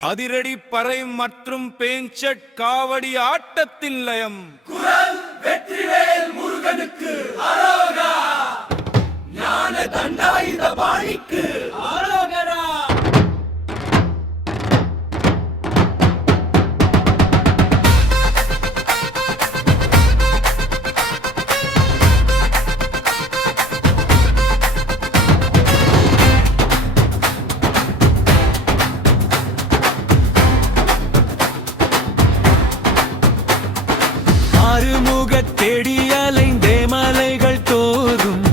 அதிரடி பறை மற்றும் பேஞ்சட் காவடி ஆட்டத்தின் லயம். குரல் வெற்றிவேல் முருகனுக்கு அரோகரா. ஞான தண்டாயுத பாணிக்கு அரோகரா. தேடி அலைந்தே மலைகள் தோறும்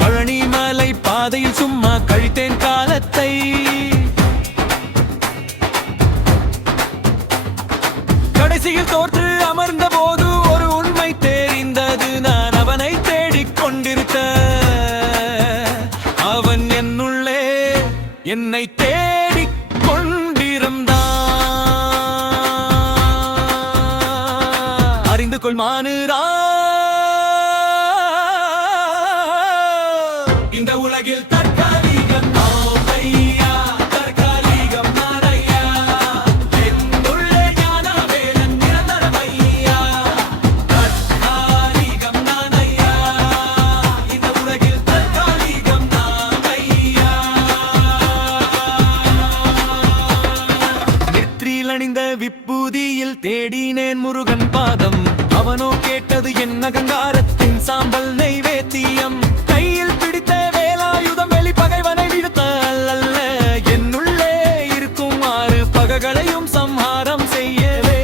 பழனிமலை பாதையில் சும்மா கழித்தேன் காலத்தை. கடைசியில் தோற்று அமர்ந்த போது ஒரு உண்மை தெரிந்தது. நான் அவனை தேடிக் கொண்டிருக்க அவன் என்னுள்ளே என்னை தேடிக் கொண்டிருந்தான். அறிந்து கொள் மானுரா, இந்த உலகில் தற்காலிகம் ஐயா, தற்காலிகம் நானையா. என்னுள்ளே ஞானவேலன் நிரந்தரம் ஐயா, தற்காலிகம் நானையா. இந்த உலகில் தற்காலிகம் நானையா. நெற்றியில் அணிந்த விப்புதியில் தேடினேன் முருகன் பாதம். அவனோ கேட்டது என் அகங்காரத்தின் சாம்பல் நைவேத்தியம். கையில் பிடித்த வேலாயுதம் வெளி பகைவனை விடுத்த அல்ல, என்னுள்ளே இருக்கும் 6 பகைகளையும் சம்ஹாரம் செய்யவே.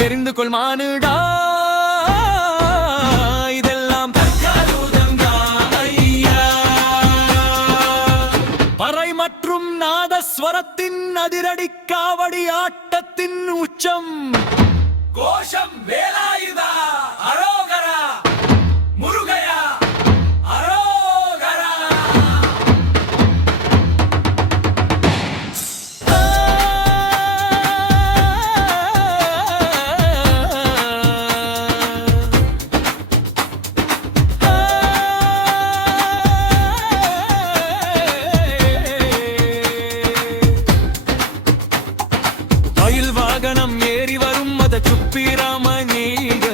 தெரிந்து கொள் மானுடா, இதெல்லாம் தற்காலிகம் ஐயா. பறை மற்றும் நாதஸ்வரத்தின் அதிரடி காவடி ஆட்டத்தின் உச்சம். கோஷம் வேலாயுதா அரோகரா. முருகையா அரோகரா. மயில் வாகனம் ஏறி வரும் மத சுப்பிராமணிக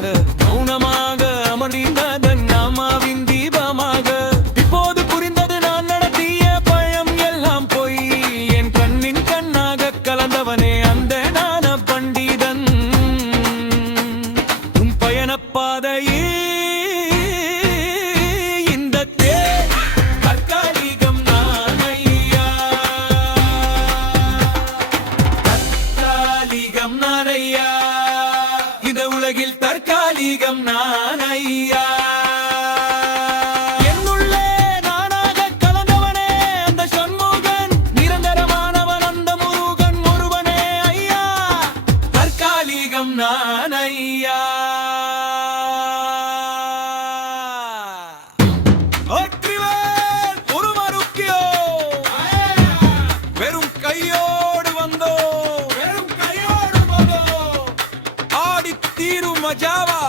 மௌனமாக அமர்ந்ததன் நாமாவின் தீபமாக. இப்போது புரிந்தது நான் நடத்திய பயம் எல்லாம் பொய். என் கண்ணின் கண்ணாக கலந்தவனே அந்த ஞான பண்டிதன். உன் பயணப்பாதையே இந்த தற்காலிகம் நானையா, தற்காலிகம் நானையா. இந்த உலகில் தற்காலிகம் நானையா. என்னுள்ளே நானாக கலந்தவனே அந்த சண்முகன். நிரந்தரமானவன் அந்த முருகன் ஒருவனே ஐயா, தற்காலிகம் நானையா. வெற்றிவேல் முருகனுக்கோ வெறும் கையோடு வந்தோ, வெறும் கையோடு வந்தோ. ஆடி தீரும் மஜாவா,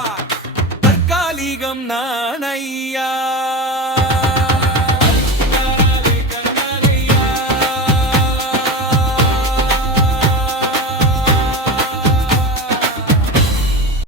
தற்காலிகம் நானையா.